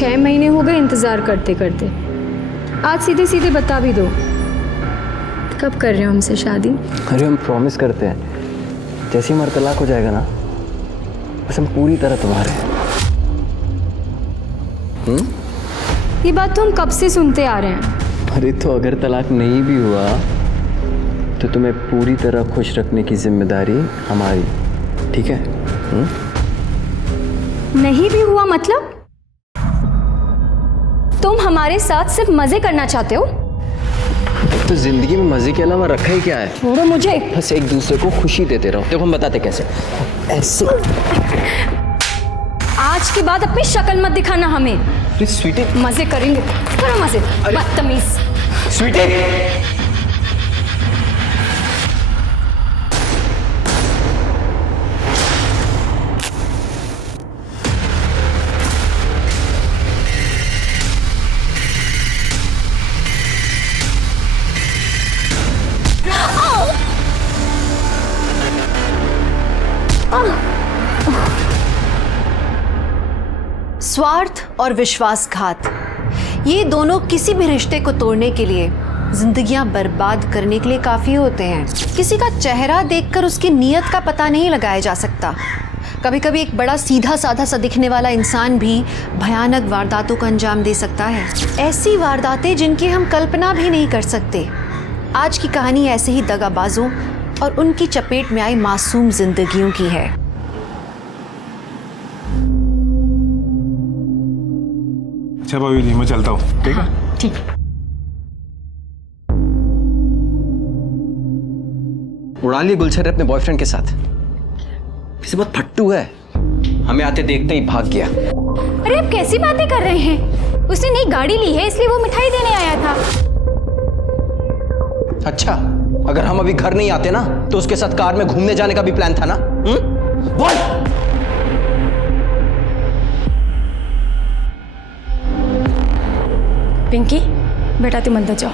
6 महीने हो गए इंतज़ार करते करते। आज सीधे सीधे बता भी दो, कब कर रहे हो हमसे शादी? अरे हम प्रॉमिस करते हैं, जैसे ही हमारा तलाक हो जाएगा ना, बस हम पूरी तरह तुम्हारे हैं। ये बात तो हम कब से सुनते आ रहे हैं। अरे तो अगर तलाक नहीं भी हुआ तो तुम्हें पूरी तरह खुश रखने की जिम्मेदारी हमारी, ठीक है? नहीं भी हुआ मतलब? तुम हमारे साथ सिर्फ मजे करना चाहते हो? तो जिंदगी में मजे के अलावा रखा ही क्या है? छोड़ो मुझे। बस एक दूसरे को खुशी देते रहो। देखो हम बताते कैसे, ऐसे। आज के बाद अपनी शक्ल मत दिखाना हमें। अरे स्वीटी, मजे करेंगे, करो मजे, बदतमीज। स्वीटी, स्वार्थ और विश्वासघात, ये दोनों किसी भी रिश्ते को तोड़ने के लिए, जिंदगियां बर्बाद करने के लिए काफी होते हैं। किसी का चेहरा देखकर उसकी नीयत का पता नहीं लगाया जा सकता। कभी कभी एक बड़ा सीधा साधा सा दिखने वाला इंसान भी भयानक वारदातों को अंजाम दे सकता है, ऐसी वारदातें जिनकी हम कल्पना भी नहीं कर सकते। आज की कहानी ऐसे ही दगाबाजों और उनकी चपेट में आई मासूम जिंदगियों की है। अच्छा भाभी जी, मैं चलता हूँ, ठीक है? ठीक। उड़ा लिए गुलछर अपने बॉयफ्रेंड के साथ। किसी बहुत फट्टू है, हमें आते देखते ही भाग गया। अरे आप कैसी बातें कर रहे हैं? उसने नई गाड़ी ली है इसलिए वो मिठाई देने आया था। अच्छा, अगर हम अभी घर नहीं आते ना तो उसके साथ कार में घूमने जाने का भी प्लान था ना? बोल। पिंकी बेटा तुम अंदर जाओ।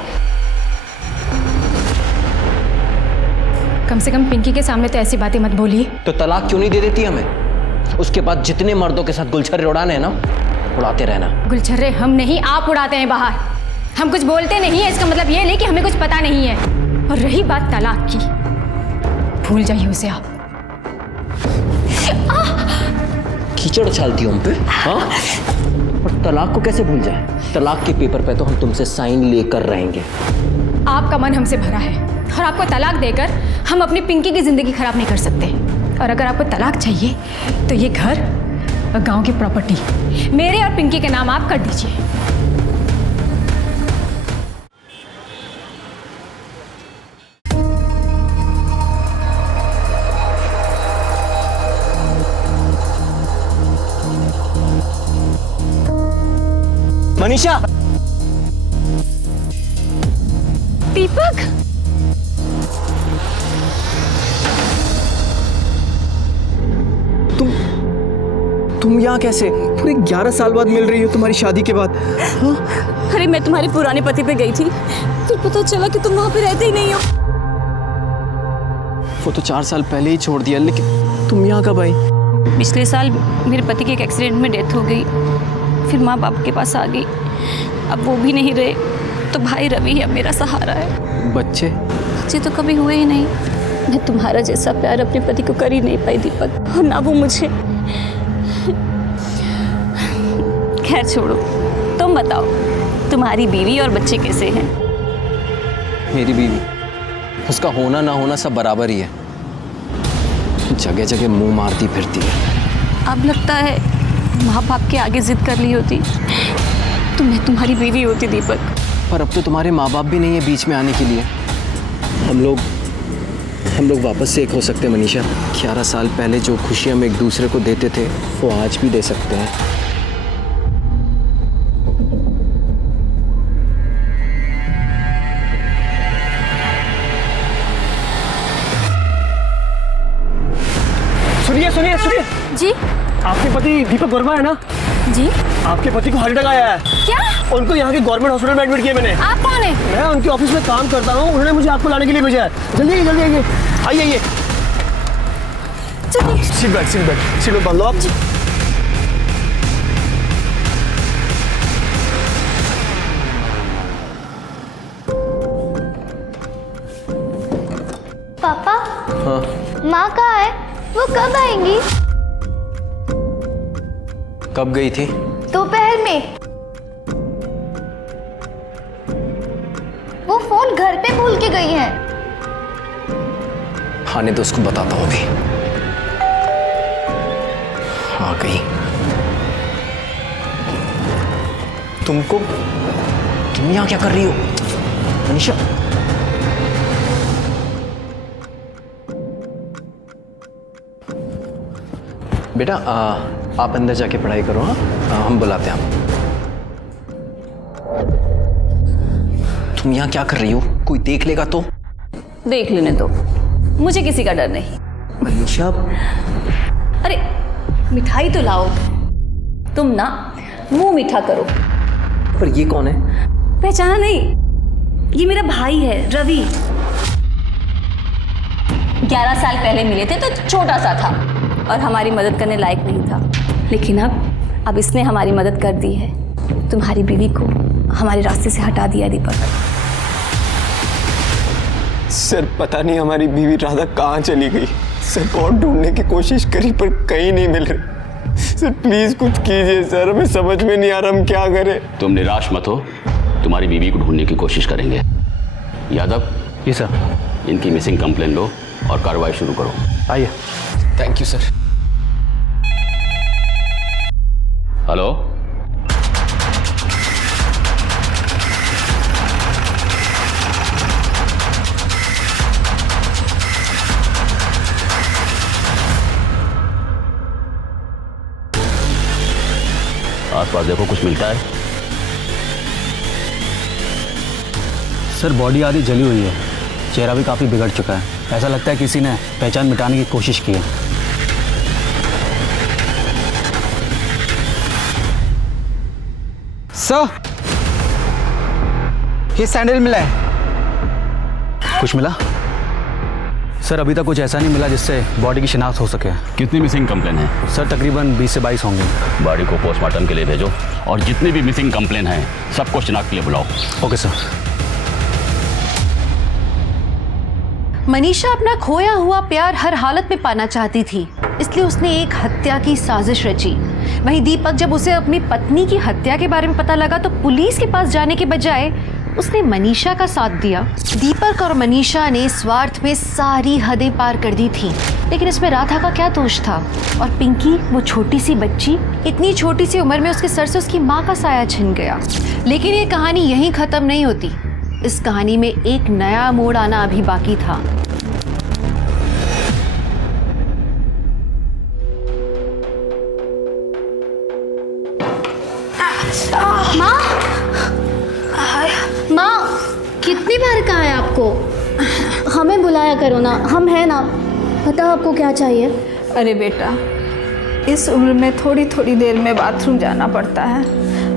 कम से कम पिंकी के सामने तो ऐसी बातें मत बोलिए। तो तलाक क्यों नहीं दे देती हमें? उसके बाद जितने मर्दों के साथ गुलछर्रे उड़ाने हैं ना, उड़ाते रहना। गुलछर्रे हम नहीं, आप उड़ाते हैं बाहर। हम कुछ बोलते नहीं है, इसका मतलब ये नहीं कि हमें कुछ पता नहीं है। और रही बात तलाक की, भूल जाइए उसे आप। कीचड़ उछालती हो हम पे, हाँ? और तलाक को कैसे भूल जाए? तलाक के पेपर पे तो हम तुमसे साइन लेकर रहेंगे। आपका मन हमसे भरा है और आपको तलाक देकर हम अपनी पिंकी की जिंदगी खराब नहीं कर सकते। और अगर आपको तलाक चाहिए तो ये घर और गांव की प्रॉपर्टी मेरे और पिंकी के नाम आप कर दीजिए। मनीषा, दीपक, तुम यहाँ कैसे? पूरे 11 साल बाद मिल रही हो तुम्हारी शादी के बाद। हाँ? अरे मैं तुम्हारे पुराने पति पे गई थी, फिर पता चला कि तुम वहां पे रहते ही नहीं हो। वो तो 4 साल पहले ही छोड़ दिया, लेकिन तुम यहाँ कब आई? पिछले साल मेरे पति की एक एक्सीडेंट में डेथ हो गई, फिर माँ बाप के पास आ गई। अब वो भी नहीं रहे तो भाई रवि अब मेरा सहारा है। बच्चे तो कभी हुए ही नहीं। मैं तुम्हारा जैसा प्यार अपने पति को कर ही नहीं पाई दीपक, और ना वो मुझे। खैर छोड़ो, तुम बताओ तुम्हारी बीवी और बच्चे कैसे हैं? मेरी बीवी, उसका होना ना होना सब बराबर ही है। जगह जगह मुंह मारती फिरती है। अब लगता है माँ बाप के आगे जिद कर ली होती तो मैं तुम्हारी बीवी होती दीपक। पर अब तो तुम्हारे माँ बाप भी नहीं है बीच में आने के लिए। हम लोग वापस से एक हो सकते हैं मनीषा। 11 साल पहले जो खुशी हम एक दूसरे को देते थे वो आज भी दे सकते हैं। सुनिए जी आपके पति दीपक वर्मा है ना जी। आपके पति को हार्ट अटैक आया है। क्या? उनको यहाँ के गवर्नमेंट हॉस्पिटल में एडमिट किया मैंने। आप कौन है? मैं उनके ऑफिस में काम करता हूँ, उन्होंने मुझे आपको लाने के लिए भेजा है। जल्दी आइए आइए। सीट बेल्ट बांध लो आप। माँ कहाँ है? वो कब आएंगी? कब गई थी? दोपहर में। वो फोन घर पे भूल के गई है। आने तो उसको बताता हूँ अभी। आ गई। तुम यहाँ क्या कर रही हो मनीषा? बेटा आप अंदर जाके पढ़ाई करो। हाँ हम बुलाते हैं हम। तुम यहाँ क्या कर रही हो? कोई देख लेगा तो? देख लेने दो, मुझे किसी का डर नहीं। मनीषा अरे मिठाई तो लाओ। तुम ना मुंह मीठा करो। पर ये कौन है? पहचाना नहीं? ये मेरा भाई है रवि। 11 साल पहले मिले थे तो छोटा सा था और हमारी मदद करने लायक नहीं था, लेकिन अब इसने हमारी मदद कर दी है। तुम्हारी बीवी को हमारे रास्ते से हटा दिया दीपक। सर पता नहीं हमारी बीवी राधा कहाँ चली गई। सर बहुत ढूंढने की कोशिश करी पर कहीं नहीं मिल रही। सर प्लीज कुछ कीजिए सर, हमें समझ में नहीं आ रहा हम क्या करें। तुम निराश मत हो, तुम्हारी बीवी को ढूंढने की कोशिश करेंगे। यादव जी सर। इनकी मिसिंग कंप्लेन लो और कार्रवाई शुरू करो। आइए। Thank you sir. हेलो, आसपास देखो कुछ मिलता है? सर बॉडी आधी जली हुई है, चेहरा भी काफ़ी बिगड़ चुका है। ऐसा लगता है किसी ने पहचान मिटाने की कोशिश की है। सर ये सैंडल मिला है। कुछ मिला? सर अभी तक कुछ ऐसा नहीं मिला जिससे बॉडी की शिनाख्त हो सके। कितनी मिसिंग कंप्लेन है? सर तकरीबन 20 से 22 होंगे। बॉडी को पोस्टमार्टम के लिए भेजो और जितनी भी मिसिंग कंप्लेन है सबको शिनाख्त के लिए बुलाओ। Okay sir. मनीषा अपना खोया हुआ प्यार हर हालत में पाना चाहती थी, इसलिए उसने एक हत्या की साजिश रची। वहीं दीपक जब उसे अपनी पत्नी की हत्या के बारे में पता लगा तो पुलिस के पास जाने के बजाय उसने मनीषा का साथ दिया। दीपक और मनीषा ने स्वार्थ में सारी हदें पार कर दी थी, लेकिन इसमें राधा का क्या दोष था? और पिंकी, वो छोटी सी बच्ची, इतनी छोटी सी उम्र में उसके सर से उसकी माँ का साया छिन गया। लेकिन ये कहानी यहीं खत्म नहीं होती। इस कहानी में एक नया मोड़ आना अभी बाकी था। माँ कितनी बार कहा है आपको? हमें बुलाया करो ना, हम हैं ना। बताओ आपको क्या चाहिए? अरे बेटा, इस उम्र में थोड़ी थोड़ी देर में बाथरूम जाना पड़ता है।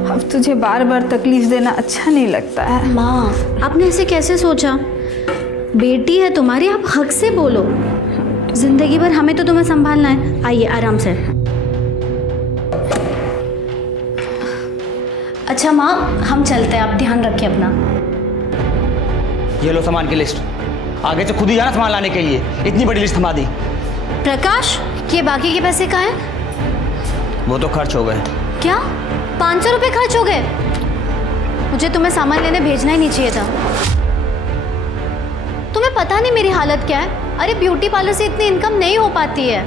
अब तुझे बार बार तकलीफ देना अच्छा नहीं लगता है। माँ आपने ऐसे कैसे सोचा? बेटी है तुम्हारी, आप हक से बोलो। जिंदगी भर हमें तो तुम्हें संभालना है। आइए आराम से। अच्छा माँ हम चलते हैं, आप ध्यान रखिए अपना। ये लो सामान की लिस्ट, आगे से खुद ही जाना सामान लाने के लिए। इतनी बड़ी लिस्ट थमा दी। प्रकाश ये बाकी के पैसे कहाँ हैं? वो तो खर्च हो गए। क्या 500 रुपये खर्च हो गए? मुझे तुम्हें सामान लेने भेजना ही नहीं चाहिए था। तुम्हें पता नहीं मेरी हालत क्या है? अरे ब्यूटी पार्लर से इतनी इनकम नहीं हो पाती है,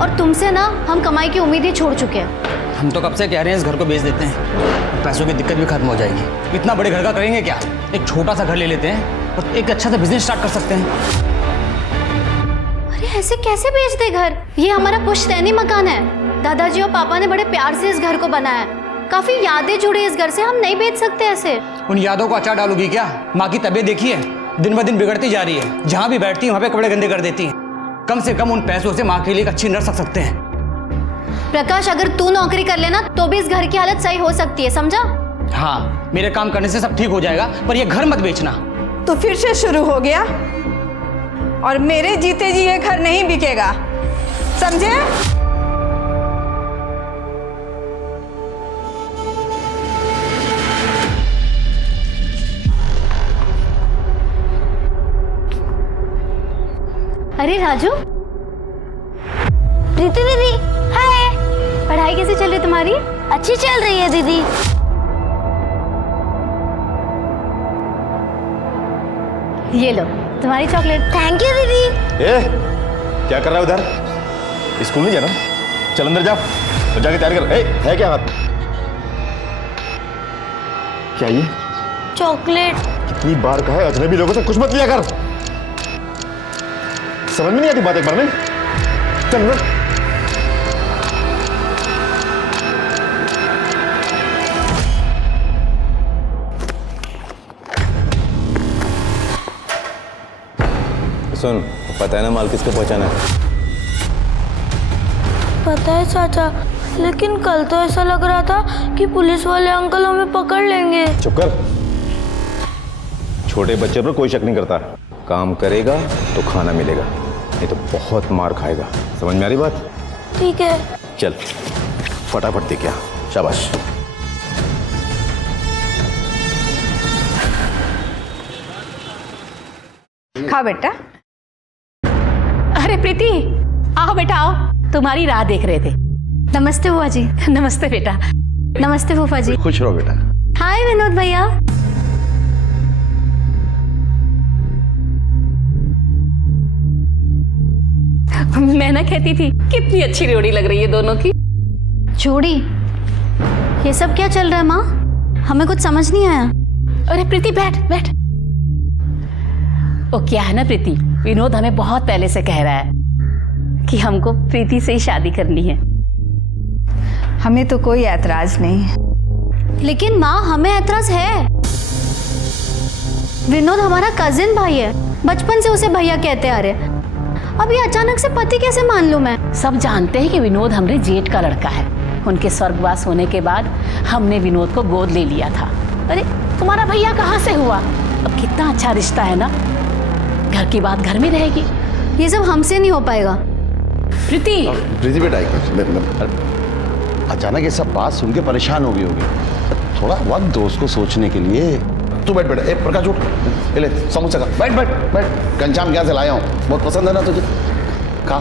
और तुमसे ना हम कमाई की उम्मीद ही छोड़ चुके हैं। हम तो कब से कह रहे हैं इस घर को बेच देते हैं, पैसों की दिक्कत भी खत्म हो जाएगी। इतना बड़े घर का करेंगे क्या? एक छोटा सा घर ले लेते हैं और एक अच्छा सा बिजनेस स्टार्ट कर सकते हैं। अरे ऐसे कैसे बेच दे घर? ये हमारा पुश्तैनी मकान है। दादाजी और पापा ने बड़े प्यार से इस घर को बनाया है। काफी यादें जुड़ी इस घर से, हम नहीं बेच सकते ऐसे। उन यादों को अचार डालोगी क्या? माँ की तबीयत देखी है, दिन ब दिन बिगड़ती जा रही है। जहाँ भी बैठती है वहाँ पे कपड़े गंदे कर देती है। कम से कम उन पैसों से माँ के लिए एक अच्छी नर्स रख सकते हैं। प्रकाश अगर तू नौकरी कर लेना तो भी इस घर की हालत सही हो सकती है, समझा? हाँ मेरे काम करने से सब ठीक हो जाएगा, पर ये घर मत बेचना। तो फिर से शुरू हो गया, और मेरे जीते जी ये घर नहीं बिकेगा, समझे? अरे राजू, प्रीति दीदी, हाय। पढ़ाई कैसे चल रही तुम्हारी? अच्छी चल रही है दीदी। ये लो तुम्हारी चॉकलेट। थैंक यू दीदी। ए, क्या कर रहा है उधर? स्कूल नहीं जाना? चल अंदर जाओ और जाके तैयार कर। ए, है क्या हाथ? क्या ये? चॉकलेट। कितनी बार कहा है अजनबी लोगों से कुछ मत लिया कर। समझ में नहीं आती बात एक बार में। चल अंदर। सुन, पता है ना माल किसको पहुंचाना है? पता है चाचा, लेकिन कल तो ऐसा लग रहा था कि पुलिस वाले अंकल हमें पकड़ लेंगे। चुप कर। छोटे बच्चे पर कोई शक नहीं करता। काम करेगा तो खाना मिलेगा, नहीं तो बहुत मार खाएगा। समझ में आ रही बात? ठीक है। चल फटाफट दे क्या। शाबाश। खाओ बेटा। अरे प्रीति, आओ बेटा आओ, तुम्हारी राह देख रहे थे। नमस्ते बुआ जी। नमस्ते बेटा। नमस्ते फूफा जी। खुश रहो बेटा। हाय विनोद भैया। मैं ना कहती थी कितनी अच्छी जोड़ी लग रही है दोनों की। जोड़ी? ये सब क्या चल रहा है माँ? हमें कुछ समझ नहीं आया। अरे प्रीति बैठ बैठ। वो क्या है ना प्रीति, विनोद हमें बहुत पहले से कह रहा है कि हमको प्रीति से ही शादी करनी है। हमें तो कोई ऐतराज नहीं है। लेकिन माँ हमें ऐतराज है। विनोद हमारा कजिन भाई है, बचपन से उसे भैया कहते आ रहे। अब ये अचानक से पति कैसे मान लूं मैं? सब जानते हैं कि विनोद हमारे जेठ का लड़का है। उनके स्वर्गवास होने के बाद हमने विनोद को गोद ले लिया था। अरे तुम्हारा भैया कहाँ से हुआ? अब कितना अच्छा रिश्ता है ना, घर की बात घर में रहेगी। ये सब हमसे नहीं हो पाएगा। प्रीति प्रीति बेटा अचानक ये सब बात सुन के परेशान हो गई होगी। थोड़ा वक्त दो उसको सोचने के लिए। तू बैठ बेटा। ए प्रकाश उठ, ले समोसा का। बैठ बैठ बैठ। घनश्याम क्या से लाया हूँ, बहुत पसंद है ना तुझे? खा।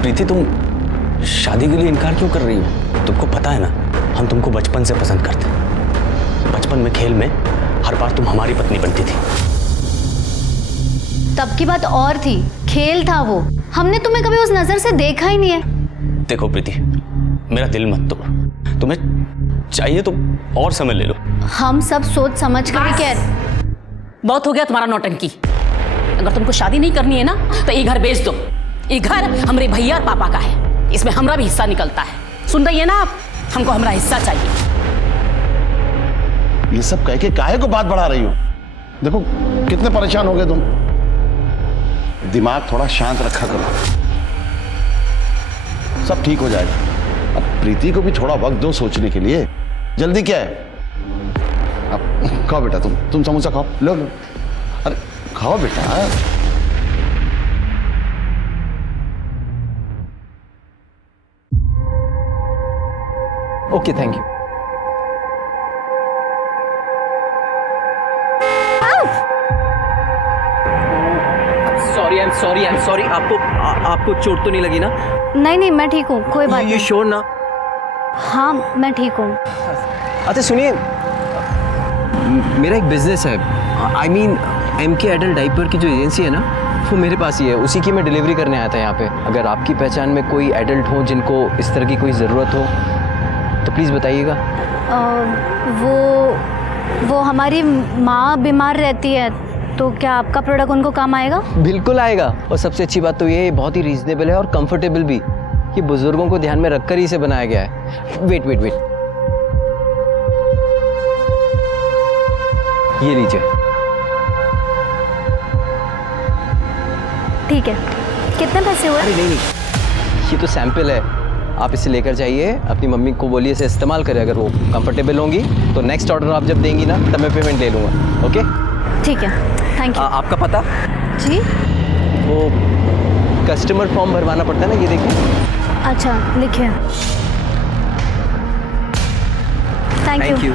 प्रीति, तुम शादी के लिए इनकार क्यों कर रही हो? तुमको पता है ना, हम तुमको बचपन से पसंद करते। बचपन में खेल में हर बार तुम हमारी पत्नी बनती थी। तब की बात और थी, खेल था वो। हमने तुम्हें कभी उस नजर से देखा ही नहीं है। देखो प्रीति, मेरा दिल मत तोड़। तुम्हें चाहिए तो और समय ले लो। हम सब सोच समझ कर कह। बहुत हो गया तुम्हारा नौटंकी। अगर तुमको शादी नहीं करनी है ना तो ये घर बेच दो। ये घर हमारे भैया और पापा का है, इसमें हमारा भी हिस्सा निकलता है। सुन रही है ना आप? हमको हमारा हिस्सा चाहिए। ये सब कह के काहे को बात बढ़ा रही हो? देखो कितने परेशान हो गए तुम। दिमाग थोड़ा शांत रखा करो, सब ठीक हो जाएगा। अब प्रीति को भी थोड़ा वक्त दो सोचने के लिए। जल्दी क्या है? अब खाओ बेटा, तुम समोसा खाओ। लो लो। अरे खाओ बेटा। Okay, thank you. Sorry I am sorry. आपको चोट तो नहीं लगी ना? नहीं नहीं, मैं ठीक हूँ, कोई बात ये नहीं। श्योर ना? हाँ मैं ठीक हूँ। अच्छा सुनिए, मेरा एक बिजनेस है। I mean MK adult diaper की जो एजेंसी है ना, वो मेरे पास ही है। उसी की मैं डिलीवरी करने आया था यहाँ पे। अगर आपकी पहचान में कोई एडल्ट हो जिनको इस तरह की कोई ज़रूरत हो तो प्लीज़ बताइएगा। वो हमारी माँ बीमार रहती है, तो क्या आपका प्रोडक्ट उनको काम आएगा? बिल्कुल आएगा। और सबसे अच्छी बात तो ये है, बहुत ही रीजनेबल है और कंफर्टेबल भी। ये बुजुर्गों को ध्यान में रखकर ही इसे बनाया गया है। वेट वेट वेट, ये लीजिए। ठीक है, कितने पैसे हुए? अरे नहीं, ये तो सैंपल है। आप इसे लेकर जाइए, अपनी मम्मी को बोलिए इसे इस्तेमाल करें। अगर वो कंफर्टेबल होंगी तो नेक्स्ट ऑर्डर आप जब देंगी ना तब मैं पेमेंट ले लूँगा। ओके ठीक है, थैंक यू। आपका पता? जी वो कस्टमर फॉर्म भरवाना पड़ता है ना, ये देखिए। अच्छा लिखिए। Thank you.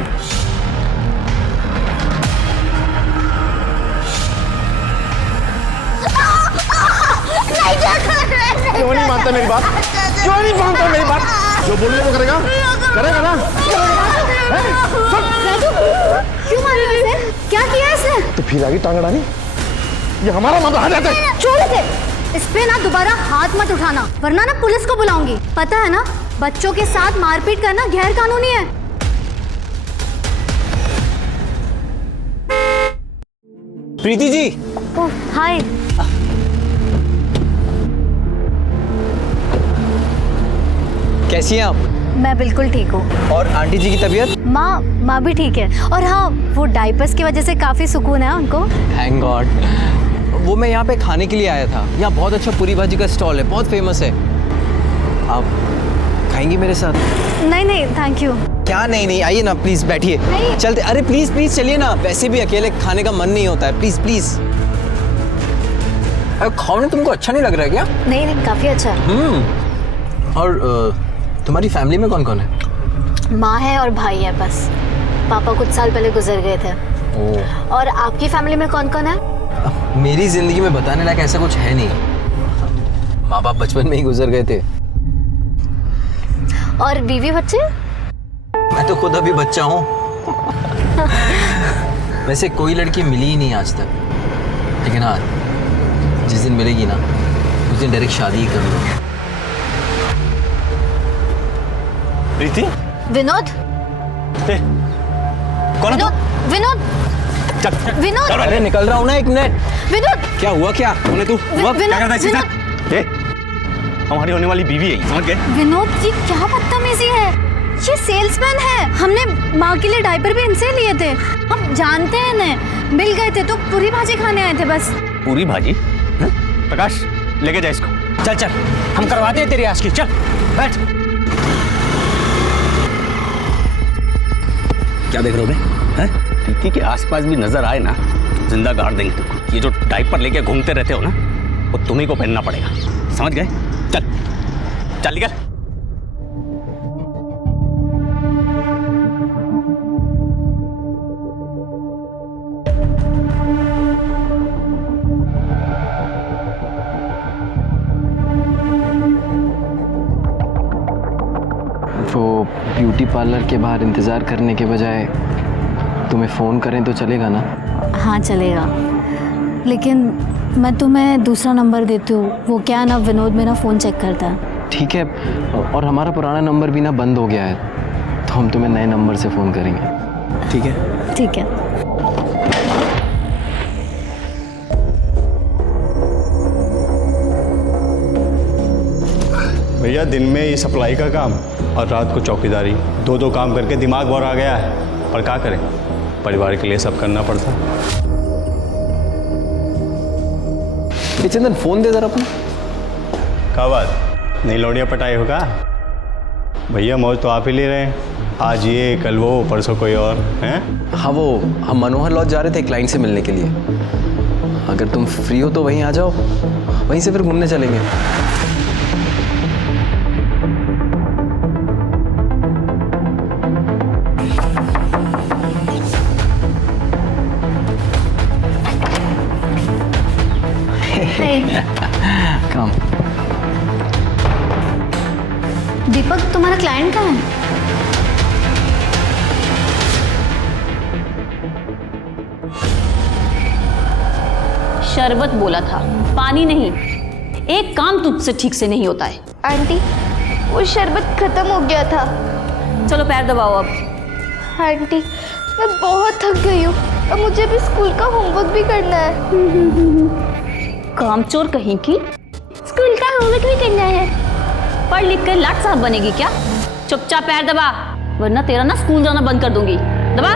क्यों नहीं मानता मेरी बात? क्यों नहीं मानता मेरी बात? जो बोलूंगा वो करेगा, करेगा ना? क्यों मारा इसे? क्या किया इसने? तो फिर आगे टांग अड़ानी? ये हमारा मामला हट जाता है। छोड़ इसे। इस पे ना दोबारा हाथ मत उठाना, वरना ना पुलिस को बुलाऊंगी। पता है ना, बच्चों के साथ मारपीट करना गैर कानूनी है। प्रीति जी। ओह हाय। कैसी हैं आप? मैं बिल्कुल ठीक हूँ। और आंटी जी की तबीयत? माँ भी ठीक है। और हाँ, वो डाइपर्स की वजह से काफी सुकून है उनको। Thank God. वो मैं यहाँ पे खाने के लिए आया था। यहाँ बहुत अच्छा पूरी भाजी का स्टॉल है, बहुत फेमस है। आप खाएंगी मेरे साथ? नहीं थैंक यू। क्या नहीं, आइए ना प्लीज, बैठिए। चलते। अरे प्लीज चलिए ना, वैसे भी अकेले खाने का मन नहीं होता है। प्लीज। खाने तुमको अच्छा नहीं लग रहा है क्या? नहीं काफी अच्छा है। और तुम्हारी फैमिली में कौन कौन है? माँ है और भाई है बस। पापा कुछ साल पहले गुजर गए थे। और आपकी फैमिली में कौन कौन है? मेरी जिंदगी में बताने लायक ऐसा कुछ है नहीं। माँ बाप बचपन में ही गुजर गए थे। और बीवी बच्चे? मैं तो खुद अभी बच्चा हूँ। वैसे कोई लड़की मिली ही नहीं आज तक, लेकिन हाँ, जिस दिन मिलेगी ना उस दिन डायरेक्ट शादी ही कर लूँगा। प्रीति? विनोद? कौन? विनोद? विनोद? अरे निकल रहा हूँ ना, एक मिनट। विनोद? क्या हुआ? क्या तूने? तू क्या करता है इसके साथ? हमारी होने वाली बीवी है, समझ गए? विनोद जी क्या बदतमीजी है। ये सेल्समैन है। हमने माँ के लिए डायपर भी इनसे लिए थे। हम जानते हैं इन्हें। मिल गए थे तो पूरी भाजी खाने आए थे बस। पूरी भाजी? प्रकाश लेके जा इसको। चल हम करवाते हैं तेरी आशिकी। चल बैठ। क्या देख रहे हो बे? प्रीति के आसपास भी नजर आए ना, जिंदा गाड़ देंगे तुमको। ये जो डायपर लेके घूमते रहते हो ना, वो तुम्ही को पहनना पड़ेगा, समझ गए? चल निकल। वो ब्यूटी पार्लर के बाहर इंतज़ार करने के बजाय तुम्हें फ़ोन करें तो चलेगा ना? हाँ चलेगा, लेकिन मैं तुम्हें दूसरा नंबर देती हूँ। वो क्या है ना, विनोद मेरा फ़ोन चेक करता है। ठीक है, और हमारा पुराना नंबर भी ना बंद हो गया है, तो हम तुम्हें नए नंबर से फ़ोन करेंगे। ठीक है? ठीक है। भैया दिन में ये सप्लाई का काम और रात को चौकीदारी, दो काम करके दिमाग भर आ गया है। पर क्या करें, परिवार के लिए सब करना पड़ता। चंदन फ़ोन दे जरा अपना। क्या बात, नई लौड़िया पटाई होगा? भैया मौज तो आप ही ले रहे हैं। आज ये, कल वो, परसों कोई और हैं? हाँ, वो हम मनोहर लॉज जा रहे थे क्लाइंट से मिलने के लिए। अगर तुम फ्री हो तो वहीं आ जाओ, वहीं से फिर घूमने चलेंगे। कम। दीपक तुम्हारा क्लाइंट कहाँ है? शरबत बोला था, पानी नहीं। एक काम तुझसे ठीक से नहीं होता है। आंटी वो शरबत खत्म हो गया था। चलो पैर दबाओ अब। आंटी मैं बहुत थक गई हूँ, अब मुझे भी स्कूल का होमवर्क भी करना है। कामचोर कहीं की, स्कूल का होमवर्क भी करना है। पढ़ लिख कर लाट साहब बनेगी क्या? चुपचाप पैर दबा, वरना तेरा ना स्कूल जाना बंद कर दूंगी। दबा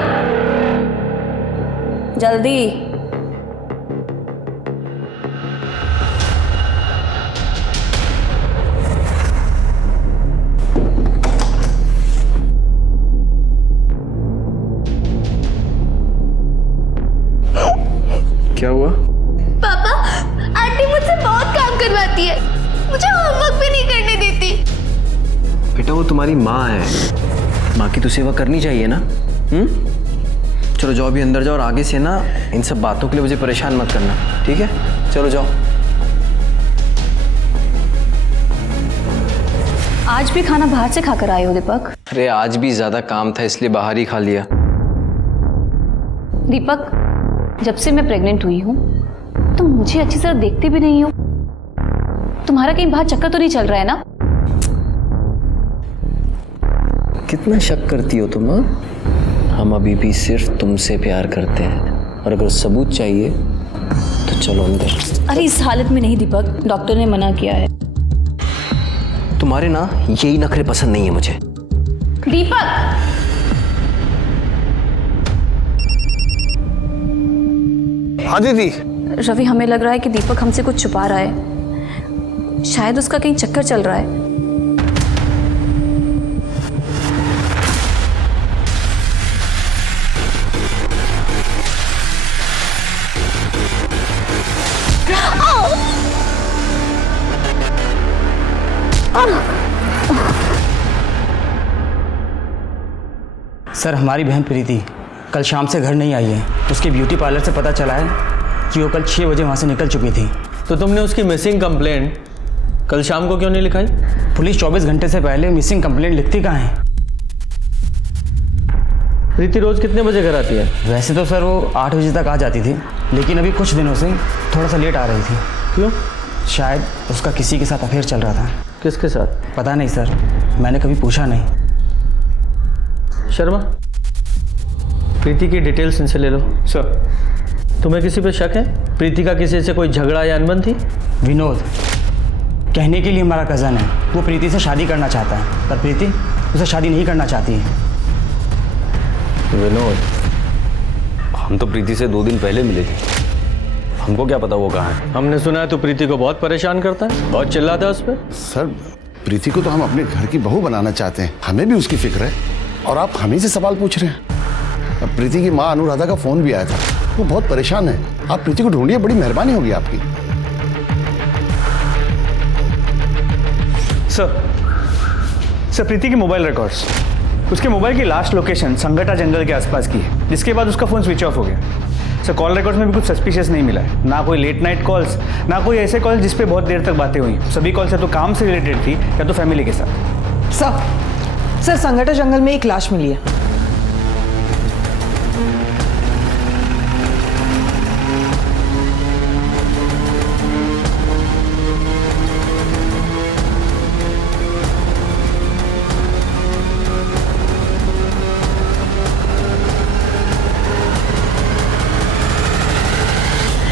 जल्दी। क्या हुआ? पापा, आंटी मुझसे बहुत काम करवाती है, मुझे होमवर्क भी नहीं करने देती। बेटा वो तुम्हारी माँ है, माँ की तो सेवा करनी चाहिए ना। चलो जाओ अभी अंदर जाओ, और आगे से ना इन सब बातों के लिए मुझे परेशान मत करना, ठीक है? चलो जाओ। आज भी खाना बाहर से खाकर आए हो दीपक? अरे आज भी ज़्यादा काम था इसलिए बाहर ही खा लिया। दीपक, जब से मैं प्रेग्नेंट हुई हूँ तुम मुझे अच्छी तरह देखते भी नहीं हो। तुम्हारा कहीं बाहर चक्कर तो नहीं चल रहा है ना? कितना शक करती हो तुम? हम अभी भी सिर्फ तुमसे प्यार करते हैं, और अगर सबूत चाहिए तो चलो अंदर। अरे इस हालत में नहीं दीपक, डॉक्टर ने मना किया है। तुम्हारे ना यही नखरे पसंद नहीं है मुझे। दीपक! हाँ दीदी। रवि, हमें लग रहा है कि दीपक हमसे कुछ छुपा रहा है। शायद उसका कहीं चक्कर चल रहा है। सर, हमारी बहन प्रीति कल शाम से घर नहीं आई है। उसके ब्यूटी पार्लर से पता चला है कि वो कल 6 बजे वहाँ से निकल चुकी थी। तो तुमने उसकी मिसिंग कंप्लेंट कल शाम को क्यों नहीं लिखाई? पुलिस 24 घंटे से पहले मिसिंग कंप्लेंट लिखती कहाँ है? प्रीति रोज कितने बजे घर आती है? वैसे तो सर वो 8 बजे तक आ जाती थी, लेकिन अभी कुछ दिनों से थोड़ा सा लेट आ रही थी। क्यों? शायद उसका किसी के साथ अफेयर चल रहा था। किसके साथ? पता नहीं सर, मैंने कभी पूछा नहीं। शर्मा, प्रीति की डिटेल्स इनसे ले लो। सर। तुम्हें किसी पे शक है? प्रीति का किसी से कोई झगड़ा या अनबन थी? विनोद कहने के लिए हमारा कज़न है, वो प्रीति से शादी करना चाहता है, पर प्रीति उसे शादी नहीं करना चाहती है। विनोद, हम तो प्रीति से 2 दिन पहले मिले थे, हमको क्या पता वो कहाँ है। हमने सुना है तो प्रीति को बहुत परेशान करता है, बहुत चिल्लाता है उस पर। सर, प्रीति को तो हम अपने घर की बहू बनाना चाहते हैं, हमें भी उसकी फिक्र है, और आप हम ही से सवाल पूछ रहे हैं। अब प्रीति की माँ अनुराधा का फोन भी आया था, वो बहुत परेशान है। आप प्रीति को ढूंढिए, बड़ी मेहरबानी होगी आपकी। सर, प्रीति के मोबाइल रिकॉर्ड्स, उसके मोबाइल की लास्ट लोकेशन संगटा जंगल के आसपास की है, जिसके बाद उसका फ़ोन स्विच ऑफ हो गया। सर, कॉल रिकॉर्ड्स में भी कुछ सस्पिशियस नहीं मिला है, ना कोई लेट नाइट कॉल्स, ना कोई ऐसे कॉल जिस पे बहुत देर तक बातें हुई। सभी कॉल्स या तो काम से रिलेटेड थी या तो फैमिली के साथ। सर, संगटा जंगल में एक लाश मिली है।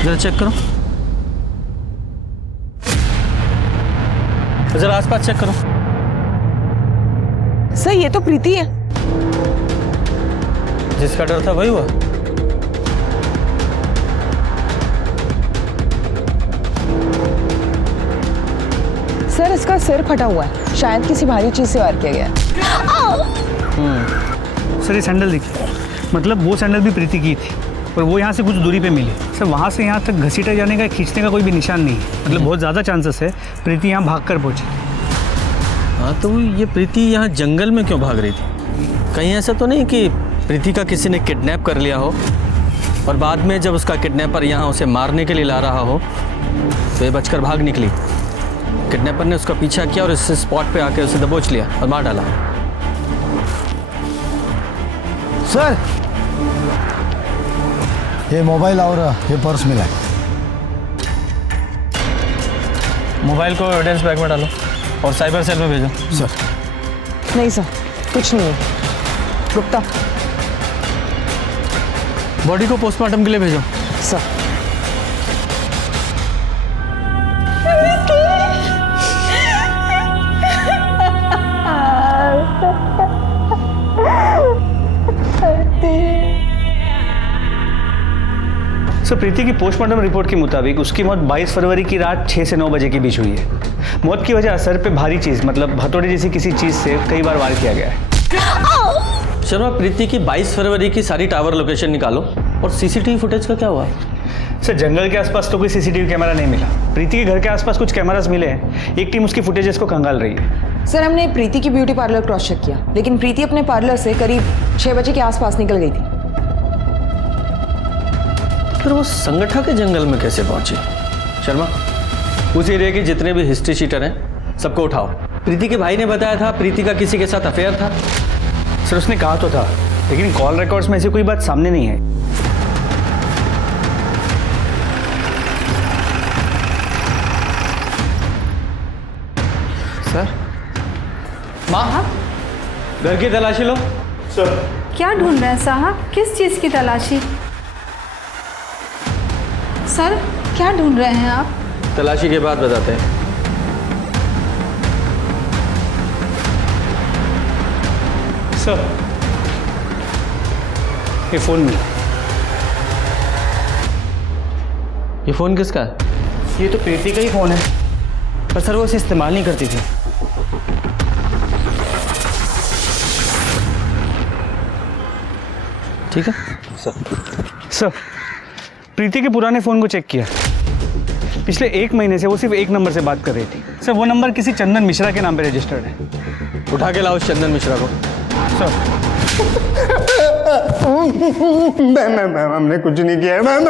जरा चेक करो, जरा आसपास चेक करो। सर, ये तो प्रीति है। जिसका डर था वही हुआ। सर, इसका सिर फटा हुआ है, शायद किसी भारी चीज से वार किया गया है। सर, ये सैंडल देखिए, मतलब वो सैंडल भी प्रीति की थी और वो यहाँ से कुछ दूरी पे मिली। सर, वहाँ से यहाँ तक घसीटा जाने का, खींचने का कोई भी निशान नहीं है, मतलब बहुत ज़्यादा चांसेस है प्रीति यहाँ भागकर पहुँची। हाँ, तो ये प्रीति यहाँ जंगल में क्यों भाग रही थी? कहीं ऐसा तो नहीं कि प्रीति का किसी ने किडनैप कर लिया हो और बाद में जब उसका किडनैपर यहाँ उसे मारने के लिए ला रहा हो तो ये बचकर भाग निकली? किडनैपर ने उसका पीछा किया और इस स्पॉट पे आके उसे दबोच लिया और मार डाला। सर, ये मोबाइल और ये पर्स मिला है। मोबाइल को एविडेंस बैग में डालो और साइबर सेल में भेजो। सर। नहीं सर, कुछ नहीं है। गुप्ता, बॉडी को पोस्टमार्टम के लिए भेजो। सर। सर, प्रीति की पोस्टमार्टम रिपोर्ट के मुताबिक उसकी मौत 22 फरवरी की रात 6 से 9 बजे के बीच हुई है। मौत की वजह सर पे भारी चीज, मतलब हथौड़े जैसी किसी चीज से कई बार वार किया गया है। शर्मा, प्रीति की 22 फरवरी की सारी टावर लोकेशन निकालो और सीसीटीवी फुटेज का क्या हुआ? सर, जंगल के आसपास तो कोई सीसीटीवी कैमरा नहीं मिला। प्रीति के घर के आसपास कुछ कैमरास मिले हैं, एक टीम उसकी फुटेजेस को खंगाल रही है। सर, हमने प्रीति की ब्यूटी पार्लर क्रॉस चेक किया, लेकिन प्रीति अपने पार्लर से करीब 6 बजे के आसपास निकल गई थी। फिर वो संगठा के जंगल में कैसे पहुंची? शर्मा, उस एरिया के जितने भी हिस्ट्री शीटर हैं सबको उठाओ प्रीति के भाई ने बताया था प्रीति का किसी के साथ अफेयर था। सर उसने कहा तो था, लेकिन कॉल रिकॉर्ड्स में ऐसी कोई बात सामने नहीं है। सर माँ, घर की तलाशी लो। सर क्या ढूंढ रहे हैं साहब? किस चीज़ की तलाशी? सर क्या ढूंढ रहे हैं आप? तलाशी के बाद बताते हैं। सर ये फोन मिला। ये फोन किसका है? ये तो प्रीति का ही फोन है, पर सर वो इसे इस्तेमाल नहीं करती थी। ठीक है सर प्रीति के पुराने फ़ोन को चेक किया। पिछले 1 महीने से वो सिर्फ एक नंबर से बात कर रही थी। सर वो नंबर किसी चंदन मिश्रा के नाम पे रजिस्टर्ड है। उठा के लाओ उस चंदन मिश्रा को। सर मैम हमने कुछ नहीं किया है। मैम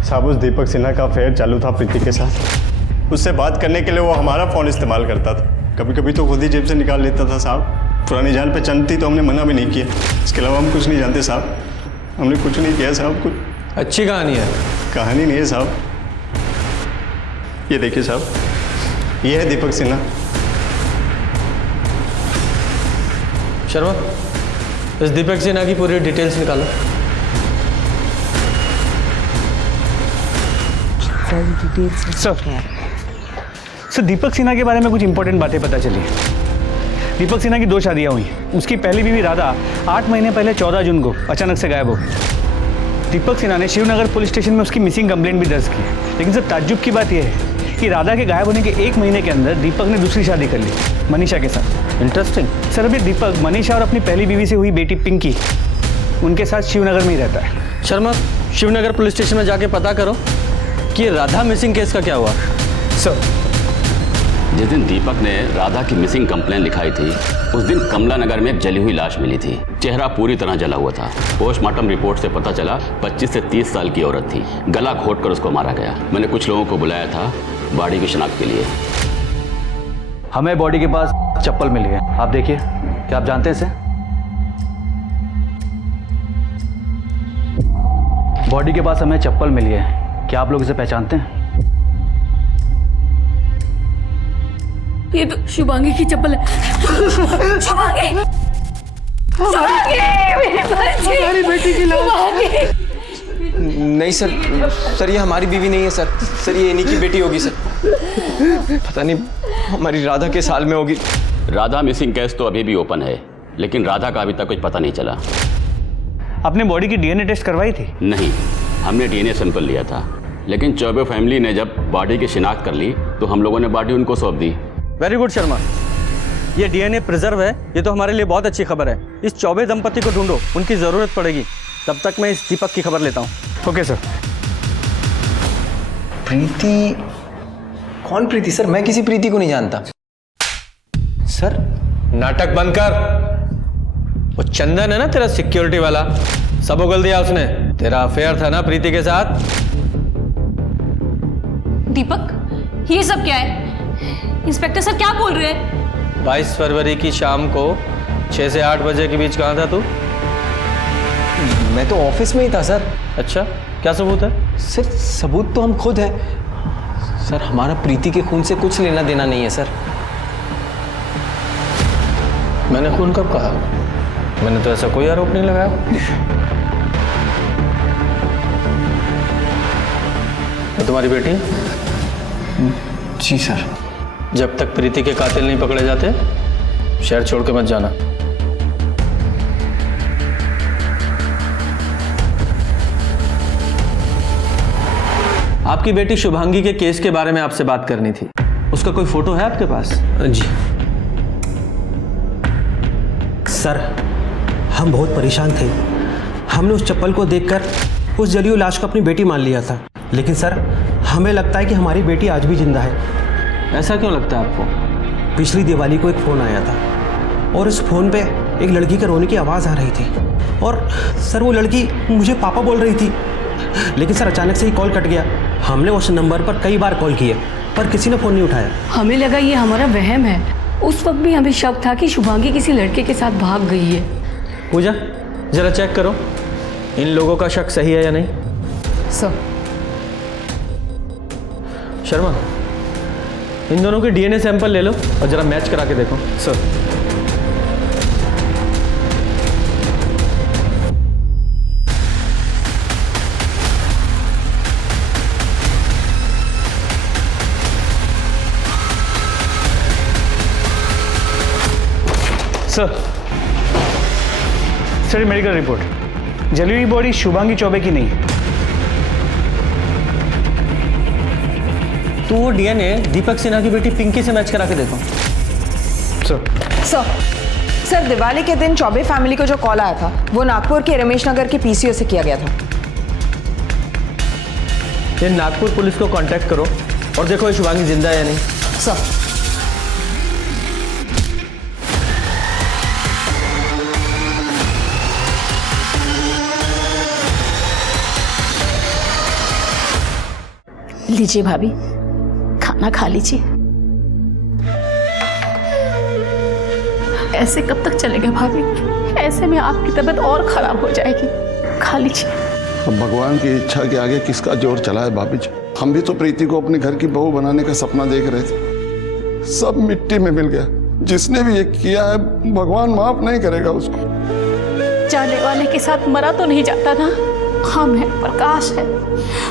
साहब उस दीपक सिन्हा का अफेयर चालू था प्रीति के साथ। उससे बात करने के लिए वो हमारा फ़ोन इस्तेमाल करता था, कभी कभी तो खुद ही जेब से निकाल लेता था साहब। पुरानी जान पहचान थी तो हमने मना भी नहीं किया। इसके अलावा हम कुछ नहीं जानते साहब, हमने कुछ नहीं किया साहब। कुछ अच्छी कहानी है। कहानी नहीं है साहब, ये देखिए साहब, ये है दीपक सिन्हा। शर्मा, इस दीपक सिन्हा की पूरी डिटेल्स निकालो। सर दीपक सिन्हा के बारे में कुछ इंपॉर्टेंट बातें पता चली। दीपक सिन्हा की 2 शादियां हुई। उसकी पहली बीवी राधा 8 महीने पहले 14 जून को अचानक से गायब हो गई। दीपक सिन्हा ने शिवनगर पुलिस स्टेशन में उसकी मिसिंग कंप्लेंट भी दर्ज की। लेकिन सर ताज्जुब की बात यह है कि राधा के गायब होने के 1 महीने के अंदर दीपक ने दूसरी शादी कर ली, मनीषा के साथ। इंटरेस्टिंग। सर अभी दीपक मनीषा और अपनी पहली बीवी से हुई बेटी पिंकी, उनके साथ शिवनगर में ही रहता है। शर्मा, शिवनगर पुलिस स्टेशन में जाके पता करो कि राधा मिसिंग केस का क्या हुआ। सर जिस दिन दीपक ने राधा की मिसिंग कंप्लेन लिखाई थी, उस दिन कमला नगर में एक जली हुई लाश मिली थी। चेहरा पूरी तरह जला हुआ था। पोस्टमार्टम रिपोर्ट से पता चला 25 से 30 साल की औरत थी। गला घोंटकर उसको मारा गया। मैंने कुछ लोगों को बुलाया था बॉडी की शिनाख्त के लिए। हमें बॉडी के पास चप्पल मिली है, आप देखिए। क्या आप जानते हैं इसे? बॉडी के पास हमें चप्पल मिली है, क्या आप लोग इसे पहचानते हैं? ये तो शुभांगी की चप्पल है। शुभांगी, हमारी बेटी की लाश। नहीं सर ये हमारी बीवी नहीं है सर ये इन्हीं की बेटी होगी सर। पता नहीं हमारी राधा के साल में होगी। राधा मिसिंग केस तो अभी भी ओपन है, लेकिन राधा का अभी तक कुछ पता नहीं चला। आपने बॉडी की डीएनए टेस्ट करवाई थी? नहीं, हमने डीएनए सैंपल लिया था, लेकिन चौबे फैमिली ने जब बॉडी की शिनाख्त कर ली तो हम लोगों ने बॉडी उनको सौंप दी। वेरी गुड शर्मा, ये डीएनए प्रिजर्व है, ये तो हमारे लिए बहुत अच्छी खबर है। इस चौबे दंपति को ढूंढो, उनकी ज़रूरत पड़ेगी। तब तक मैं इस दीपक की खबर लेता हूँ। Okay sir. प्रीति? कौन प्रीति सर? मैं किसी प्रीति को नहीं जानता सर। नाटक बंद कर। वो चंदन है ना तेरा सिक्योरिटी वाला, सब उगल दिया उसने। तेरा अफेयर था ना प्रीति के साथ। दीपक, ये सब क्या है? इंस्पेक्टर सर क्या बोल रहे हैं? 22 फरवरी की शाम को 6 से 8 बजे के बीच कहाँ था तू? मैं तो ऑफिस में ही था सर। अच्छा, क्या सबूत है? सर सबूत तो हम खुद है सर। हमारा प्रीति के खून से कुछ लेना देना नहीं है सर। मैंने खून कब कहा? मैंने तो ऐसा कोई आरोप नहीं लगाया। वो तुम्हारी बेटी? जी सर। जब तक प्रीति के कातिल नहीं पकड़े जाते शहर छोड़ के मत जाना। आपकी बेटी शुभांगी के केस के बारे में आपसे बात करनी थी। उसका कोई फोटो है आपके पास? जी सर, हम बहुत परेशान थे। हमने उस चप्पल को देखकर उस जली हुई लाश को अपनी बेटी मान लिया था। लेकिन सर, हमें लगता है कि हमारी बेटी आज भी जिंदा है। ऐसा क्यों लगता है आपको? पिछली दिवाली को एक फ़ोन आया था और उस फ़ोन पे एक लड़की के रोने की आवाज़ आ रही थी। और सर वो लड़की मुझे पापा बोल रही थी। लेकिन सर अचानक से ही कॉल कट गया। हमने उस नंबर पर कई बार कॉल किए पर किसी ने फ़ोन नहीं उठाया। हमें लगा ये हमारा वहम है। उस वक्त भी हमें शक था कि शुभांगी किसी लड़के के साथ भाग गई है। पूजा जरा चेक करो इन लोगों का शक सही है या नहीं। सर। शर्मा इन दोनों के डीएनए सैंपल ले लो और जरा मैच करा के देखो। सर। सर मेडिकल रिपोर्ट, जली हुई बॉडी शुभांगी चौबे की नहीं है। तो वो डीएनए दीपक सिन्हा की बेटी पिंकी से मैच करा के देखो। सर दिवाली के दिन चौबे फैमिली को जो कॉल आया था वो नागपुर के रमेश नगर के पीसीओ से किया गया था। ये नागपुर पुलिस को कांटेक्ट करो और देखो ये शुभांगी जिंदा है या नहीं। सर। लीजिए भाभी, खाना खा लीजिए। ऐसे कब तक चलेगा भाभी? ऐसे में आपकी तबीयत और खराब हो जाएगी। खा लीजिए। अब भगवान की इच्छा के आगे किसका जोर चला है भाभी जी। हम भी तो प्रीति को अपने घर की बहू बनाने का सपना देख रहे थे, सब मिट्टी में मिल गया। जिसने भी ये किया है भगवान माफ नहीं करेगा उसको। जाने वाले के साथ मरा तो नहीं जाता ना। हम हैं, प्रकाश है,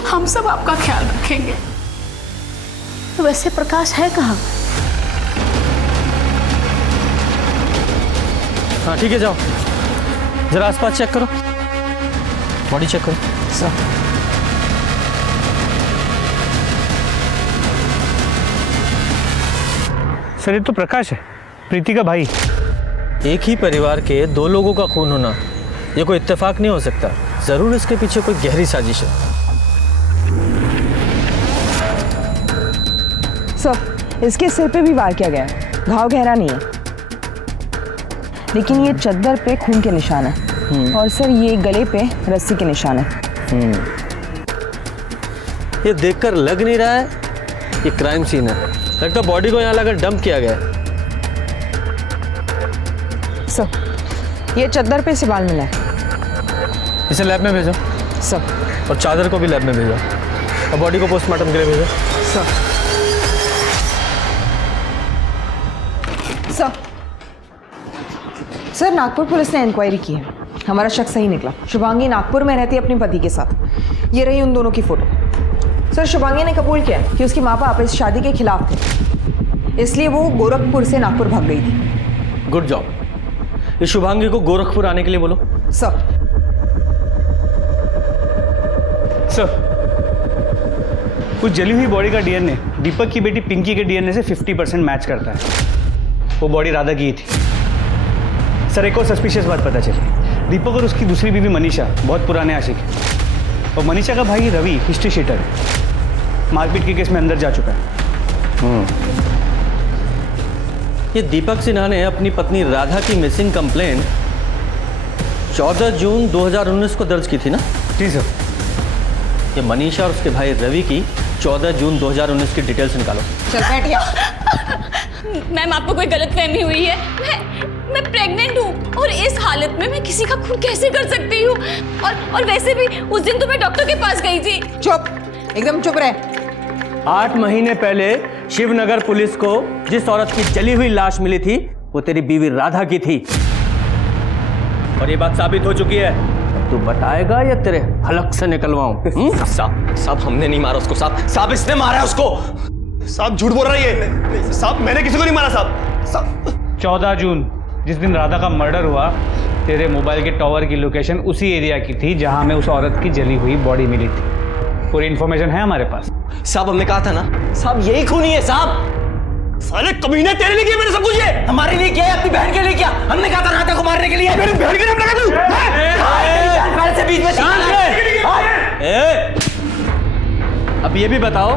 हम सब आपका ख्याल रखेंगे। वैसे प्रकाश है कहाँ? हाँ ठीक है, जाओ जरा आसपास चेक करो, बॉडी चेक करो। सर ये तो प्रकाश है, प्रीति का भाई। एक ही परिवार के दो लोगों का खून होना ये कोई इत्तेफाक नहीं हो सकता। जरूर इसके पीछे कोई गहरी साजिश है। सर इसके सिर पे भी वार किया गया है, घाव गहरा नहीं है, लेकिन ये चद्दर पे खून के निशान है और सर ये गले पे रस्सी के निशान है। ये देखकर लग नहीं रहा है ये क्राइम सीन है, लगता बॉडी को यहाँ लाकर डंप किया गया है। सर ये चद्दर पे से बाल मिला है। इसे लैब में भेजो सर, और चादर को भी लैब में भेजो और बॉडी को पोस्टमार्टम के लिए भेजो। सर नागपुर पुलिस ने इंक्वायरी की है, हमारा शक सही निकला। शुभांगी नागपुर में रहती है अपने पति के साथ। ये रही उन दोनों की फोटो। सर शुभांगी ने कबूल किया कि उसके माँ बाप इस शादी के खिलाफ थे, इसलिए वो गोरखपुर से नागपुर भाग गई थी। Good job. इस शुभांगी को गोरखपुर आने के लिए बोलो। सर उस जली हुई बॉडी का डीएनए दीपक की बेटी पिंकी के डीएनए से 50% मैच करता है। वो बॉडी राधा की ही थी। सर एक और सस्पिशियस बात पता चली, दीपक और उसकी दूसरी बीवी मनीषा बहुत पुराने आशिक हैं और मनीषा का भाई रवि हिस्ट्री शीटर है, मारपीट के केस में अंदर जा चुका है। ये दीपक सिन्हा ने अपनी पत्नी राधा की मिसिंग कंप्लेंट 14 जून 2019 को दर्ज की थी ना? जी सर। ये मनीषा और उसके भाई रवि की 14 जून 2019 की डिटेल्स निकालो। चल बैठिए। मैम आपको कोई गलतफहमी हुई है। मैं प्रेग्नेंट हूँ और इस हालत में मैं किसी का खून कैसे कर सकती हूँ? और वैसे भी उस दिन तो मैं डॉक्टर के पास गई थी। चुप, एकदम चुप रहे। 8 महीने पहले शिवनगर पुलिस को जिस औरत की जली हुई लाश मिली थी वो तेरी बीवी राधा की थी और ये बात साबित हो चुकी है। तू बताएगा या तेरे हलक से निकलवाऊं? साहब हमने नहीं मारा उसको, साहब इसने मारा है उसको। साहब झूठ बोल रही है साहब, मैंने किसी को नहीं मारा साहब। 14 जून जिस दिन राधा का मर्डर हुआ, तेरे मोबाइल के टॉवर की लोकेशन उसी एरिया की थी जहां में उस औरत की जली हुई बॉडी मिली थी। पूरी इन्फॉर्मेशन है हमारे पास। साहब हमने कहा था ना, साहब यही खूनी है साहब। साले कमीने तेरे लिए किया मैंने सब कुछ। ये हमारे लिए किया, अपनी बहन के लिए किया। हमने कहा था राधा को मारने के लिए। मेरी बहन के नाम लगा तू। से बीच में अब ये भी बताओ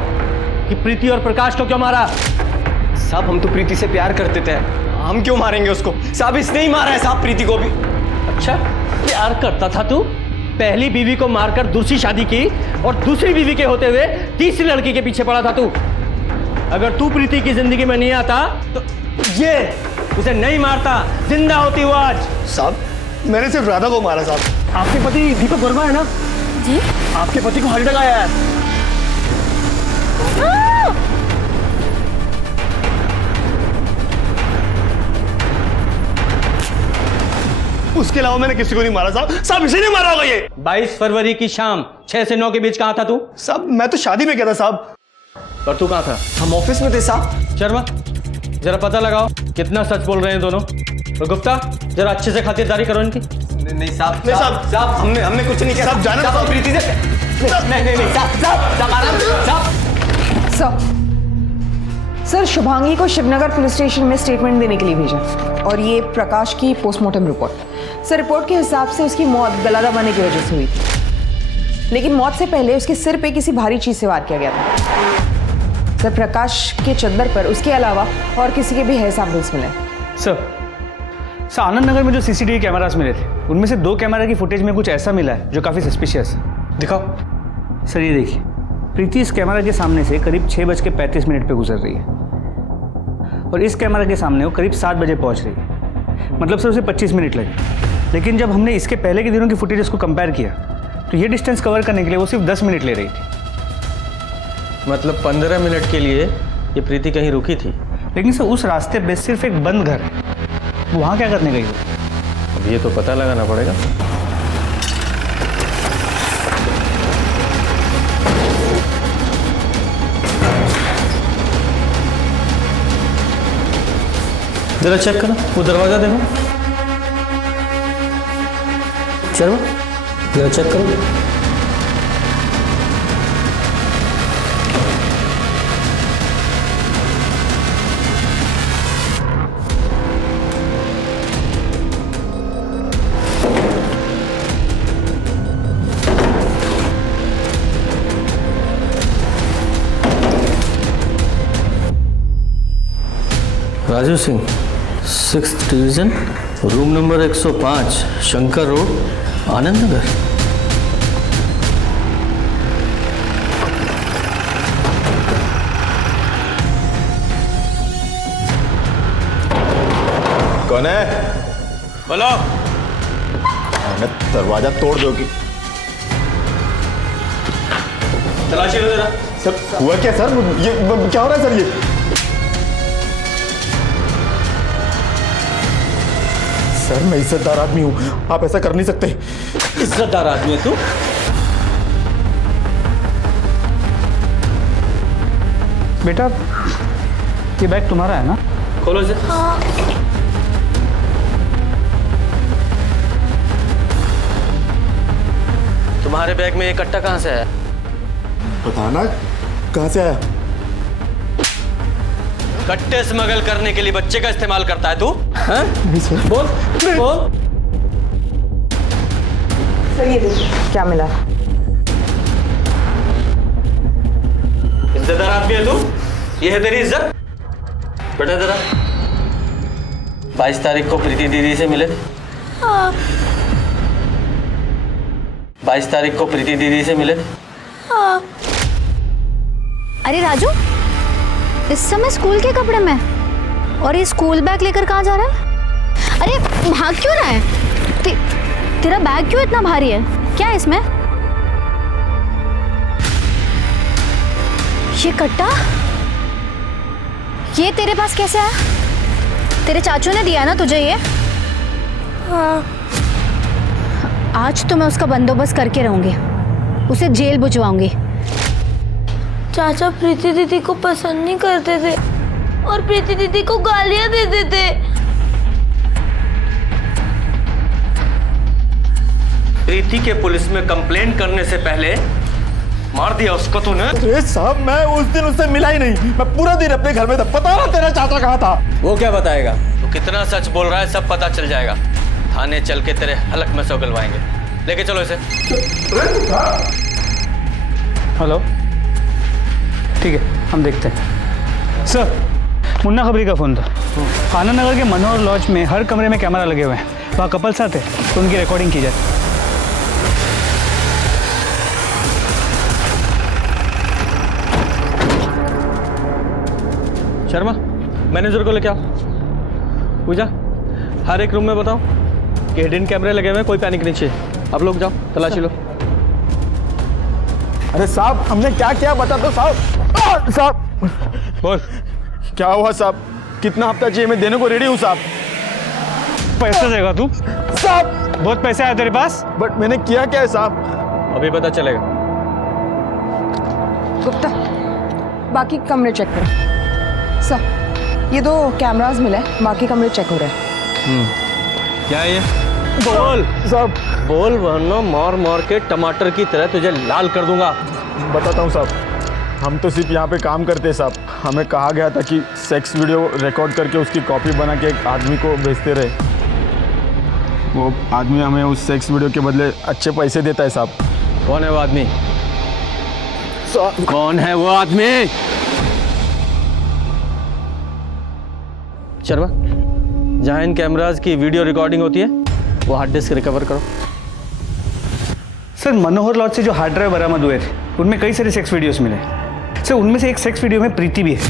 कि प्रीति और प्रकाश को क्यों मारा? साहब हम तो प्रीति से प्यार करते थे, हम क्यों मारेंगे उसको? साहब इसने ही मारा है साहब प्रीति को भी। अच्छा प्यार करता था तू? पहली बीवी को मारकर दूसरी शादी की और दूसरी बीवी के होते हुए तीसरी लड़की के पीछे पड़ा था तू। अगर तू प्रीति की जिंदगी में नहीं आता तो ये उसे नहीं मारता, जिंदा होती वो आज। साहब मैंने सिर्फ राधा को मारा साहब। आपके पति दीपक वर्मा है ना जी? आपके पति को हार्ट अटैक आया है। उसके अलावा मैंने किसी को नहीं मारा साहब। साहब इसे नहीं मारा होगा ये। 22 फरवरी की शाम 6 से 9 के बीच कहाँ था तू? साहब मैं तो शादी में गया था साहब। और तू कहाँ था? हम ऑफिस में थे साहब। शर्मा जरा पता लगाओ कितना सच बोल रहे हैं दोनों। और गुप्ता जरा अच्छे से खातिरदारी करो इनकी। नहीं साहब, नहीं साहब, साहब हमने कुछ नहीं किया साहब। जाना साहब प्रीति से। नहीं साहब आराम सर सर शुभांगी को शिवनगर पुलिस स्टेशन में स्टेटमेंट देने के लिए भेजा और ये प्रकाश की पोस्टमार्टम रिपोर्ट। सर रिपोर्ट के हिसाब से उसकी मौत गला दबाने की वजह से हुई थी, लेकिन मौत से पहले उसके सिर पे किसी भारी चीज से वार किया गया था। सर प्रकाश के चद्दर पर उसके अलावा और किसी के भी हेयर सैंपल्स मिले। सर आनंद नगर में जो सीसीटीवी कैमरास मिले थे उनमें से 2 कैमरा की फुटेज में कुछ ऐसा मिला है जो काफ़ी सस्पिशियस है। दिखाओ सर। ये देखिए प्रीति इस कैमरा के सामने से करीब 6:35 पे गुजर रही है और इस कैमरा के सामने वो करीब 7 बजे पहुंच रही है। मतलब सर उसे 25 मिनट लगे। लेकिन जब हमने इसके पहले के दिनों की फुटेज को कंपेयर किया तो ये डिस्टेंस कवर करने के लिए वो सिर्फ 10 मिनट ले रही थी। मतलब 15 मिनट के लिए ये प्रीति कहीं रुकी थी। लेकिन सर उस रास्ते पे सिर्फ एक बंद घर है, वहाँ क्या करने गई? अब ये तो पता लगाना पड़ेगा। जरा चेक करो वो दरवाजा देखो। शर्मा जरा चेक करो। Raju Singh 6th division room number 105 Shankar road Anand Nagar. कौन है? बोलो। दरवाजा तोड़ दोगी? तलाशी लो जरा। सर हुआ क्या सर? ये क्या हो रहा है सर? ये सर मैं इज्जतदार आदमी हूँ, आप ऐसा कर नहीं सकते। इज्जतदार आदमी है तू? बेटा ये बैग तुम्हारा है ना? खोलो इसे। हाँ। तुम्हारे बैग में ये कट्टा कहाँ से आया? पता ना कहाँ से आया। कट्टे स्मगल करने के लिए बच्चे का इस्तेमाल करता है तू? हाँ? बोल बोल। सर ये देखिए क्या मिला। इज्जतदार आदमी है तू? ये है तेरी इज्जत? बेटा जरा 22 तारीख को प्रीति दीदी से मिले थे? हाँ। 22 तारीख को प्रीति दीदी से मिले थे? हाँ। अरे राजू इस समय स्कूल के कपड़े में और ये स्कूल बैग लेकर कहाँ जा रहा है? अरे भाग क्यों रहा है? तेरा बैग क्यों इतना भारी है? क्या है इसमें? ये कट्टा ये तेरे पास कैसे आया? तेरे चाचू ने दिया ना तुझे ये? हाँ। आज तो मैं उसका बंदोबस्त करके रहूंगी, उसे जेल भिजवाऊंगी। चाचा प्रीति दीदी को पसंद नहीं करते थे और प्रीति दीदी को गालियां देते थे। प्रीति के पुलिस में कंप्लेंट करने से पहले मार दिया उसको तूने? अरे साहब मैं उस दिन उससे मिला ही नहीं, मैं पूरा दिन अपने घर में था। पता ना तेरा चाचा कहाँ था? वो क्या बताएगा? तो कितना सच बोल रहा है सब पता चल जाएगा। थाने चल के तेरे हलक में से उगलवाएंगे। लेके चलो इसे। हेलो ठीक है हम देखते हैं। सर मुन्ना खबरी का फ़ोन था। आनंद नगर के मनोहर लॉज में हर कमरे में कैमरा लगे हुए हैं, वहाँ कपल्स आते तो उनकी रिकॉर्डिंग की जाए। शर्मा, मैनेजर को लेके आओ। पूजा, हर एक रूम में बताओ कि हिडन कैमरे लगे हुए हैं, कोई पैनिक नहीं चाहिए। अब लोग जाओ, तलाशी लो। अरे साहब, हमने क्या किया बता दो साहब। साहब बोल, क्या हुआ साहब? कितना हफ्ता चाहिए? मैं देने को रेडी हूँ साहब। पैसा देगा तू? साहब बहुत पैसे आए तेरे पास? बट मैंने किया क्या है साहब? अभी पता चलेगा। गुप्ता, बाकी कमरे चेक करो। सर, ये 2 कैमरास मिले, बाकी कमरे चेक हो रहे हैं। क्या है ये? बोल साहब, बोल वरना मार मार के टमाटर की तरह तुझे लाल कर दूंगा। बताता हूँ साहब, हम तो सिर्फ यहाँ पे काम करते हैं साहब। हमें कहा गया था कि सेक्स वीडियो रिकॉर्ड करके उसकी कॉपी बना के एक आदमी को भेजते रहे। वो आदमी हमें उस सेक्स वीडियो के बदले अच्छे पैसे देता है साहब। कौन है वो आदमी? कौन है वो आदमी? शर्मा, जहाँ इन कैमराज की वीडियो रिकॉर्डिंग होती है वो हार्ड डिस्क रिकवर करो। सर, मनोहर लॉज से जो हार्ड ड्राइव बरामद हुए थे उनमें कई सारे सेक्स वीडियोस मिले। सर, उनमें से एक सेक्स वीडियो में प्रीति भी है।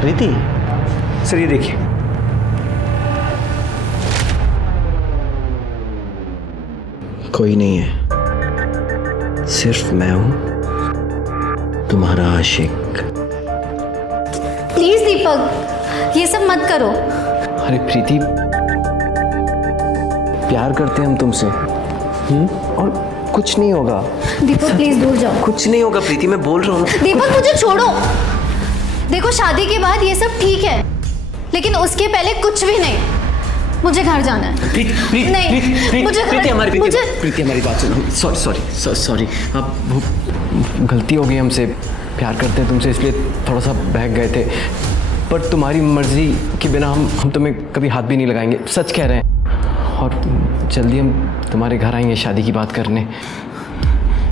प्रीति? सर, ये देखिए। कोई नहीं है, सिर्फ मैं हूं, तुम्हारा आशिक। प्लीज दीपक, ये सब मत करो। अरे प्रीति, प्यार करते हैं हम तुमसे, और कुछ नहीं होगा। दीपक प्लीज दूर जाओ। कुछ नहीं होगा प्रीति, मैं बोल रहा हूँ। दीपक मुझे छोड़ो। देखो, शादी के बाद ये सब ठीक है, लेकिन उसके पहले कुछ भी नहीं। मुझे घर जाना है। नहीं, मुझे प्रीति हमारी बात सुनो। सॉरी, अब वो गलती हो गई हमसे। प्यार करते हैं तुमसे इसलिए थोड़ा सा बहक गए थे, पर तुम्हारी मर्जी के बिना हम तुम्हें कभी हाथ भी नहीं लगाएंगे। सच कह रहे हैं। और जल्दी हम तुम्हारे घर आएंगे शादी की बात करने।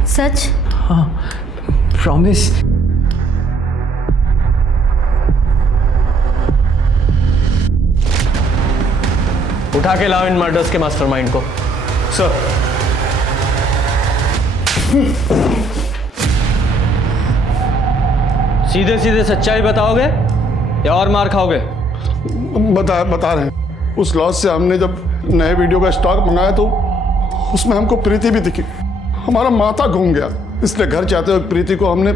सच? हाँ, प्रॉमिस। उठा के लाओ इन मर्डर्स के मास्टरमाइंड को। सर, सीधे सीधे सच्चाई बताओगे या और मार खाओगे? बता रहे हैं। उस लॉज से हमने जब नए वीडियो का स्टॉक मंगाया तो उसमें हमको प्रीति भी दिखी। हमारा माथा घूम गया, इसलिए घर जाते हुए प्रीति को हमने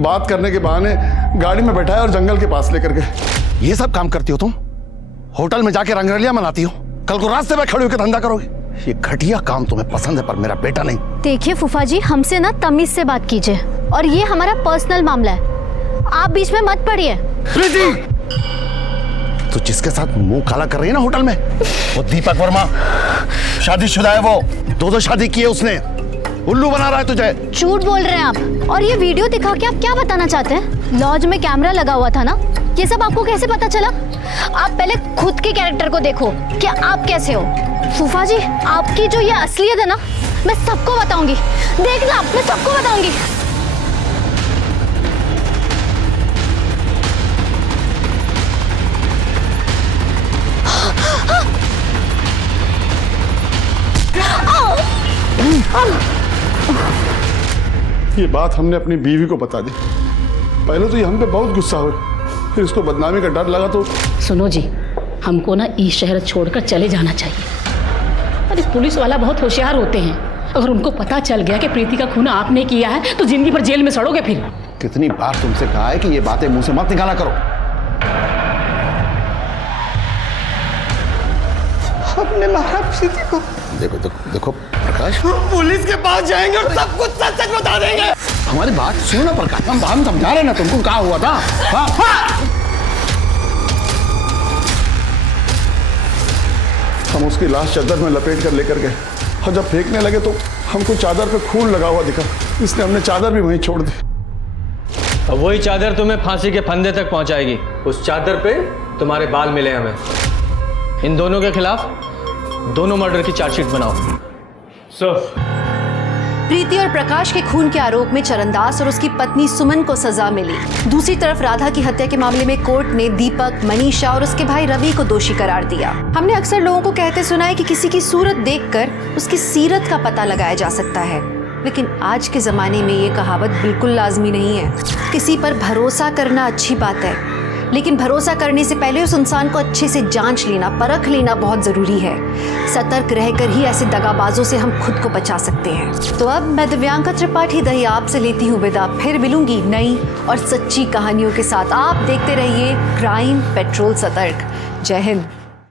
बात करने के बहाने गाड़ी में बैठाया और जंगल के पास लेकर गए। ये सब काम करती हो तुम? होटल में जाके रंगरलियां मनाती हो, कल को रास्ते में खड़े होकर धंधा करोगे? ये घटिया काम तुम्हें पसंद है, पर मेरा बेटा नहीं। देखिए फूफा जी, हमसे ना तमीज से बात कीजिए, और ये हमारा पर्सनल मामला है, आप बीच में मत पड़िए। प्रीति, तो जिसके साथ मुंह काला कर रही है ना होटल में, वो दीपक वर्मा, शादीशुदा है वो। 2 शादी की है उसने। उल्लू बना रहा है तुझे। झूठ बोल रहे हैं आप। और ये वीडियो दिखा के आप क्या बताना चाहते हैं? लॉज में कैमरा लगा हुआ था ना, ये सब आपको कैसे पता चला? आप पहले खुद के कैरेक्टर को देखो कि आप कैसे हो। फूफा जी, आपकी जो ये असलियत है ना, मैं सबको बताऊंगी। देखना, मैं सबको बताऊंगी। ये बात हमने अपनी बीवी को बता दी। पहले तो ये हम पे बहुत गुस्सा हुई, फिर इसको बदनामी का डर लगा तो। सुनो जी, हमको ना इस शहर छोड़कर चले जाना चाहिए। अरे पुलिस वाला बहुत होशियार होते हैं, अगर उनको पता चल गया कि प्रीति का खून आपने किया है तो जिंदगी भर जेल में सड़ोगे फिर। कितनी बार तुमसे कहा है कि ये बातें मुंह से मत निकाला करो। हमने मारा प्रीति को। देखो प्रकाश, पुलिस के पास जाएंगे और सब कुछ सच सच बता देंगे। हमारी बात सुनो ना प्रकाश, हम समझा रहे ना तुमको क्या हुआ था। हम उसकी लाश चादर में लपेट कर लेकर गए, और जब फेंकने लगे तो हमको चादर पे खून लगा हुआ दिखा, इसलिए हमने चादर भी वहीं छोड़ दी। अब वही चादर तुम्हें फांसी के फंदे तक पहुंचाएगी। उस चादर पे तुम्हारे बाल मिले हमें। इन दोनों के खिलाफ दोनों मर्डर की चार्जशीट बनाओ। सर, प्रीति और प्रकाश के खून के आरोप में चरणदास और उसकी पत्नी सुमन को सजा मिली। दूसरी तरफ राधा की हत्या के मामले में कोर्ट ने दीपक, मनीषा और उसके भाई रवि को दोषी करार दिया। हमने अक्सर लोगों को कहते सुना है कि किसी की सूरत देखकर उसकी सीरत का पता लगाया जा सकता है, लेकिन आज के जमाने में ये कहावत बिल्कुल लाजमी नहीं है। किसी पर भरोसा करना अच्छी बात है, लेकिन भरोसा करने से पहले उस इंसान को अच्छे से जांच लेना, परख लेना बहुत ज़रूरी है। सतर्क रहकर ही ऐसे दगाबाजों से हम खुद को बचा सकते हैं। तो अब मैं दिव्यांका त्रिपाठी दही आपसे लेती हूँ विदा, फिर मिलूंगी नई और सच्ची कहानियों के साथ। आप देखते रहिए क्राइम पेट्रोल सतर्क। जय हिंद।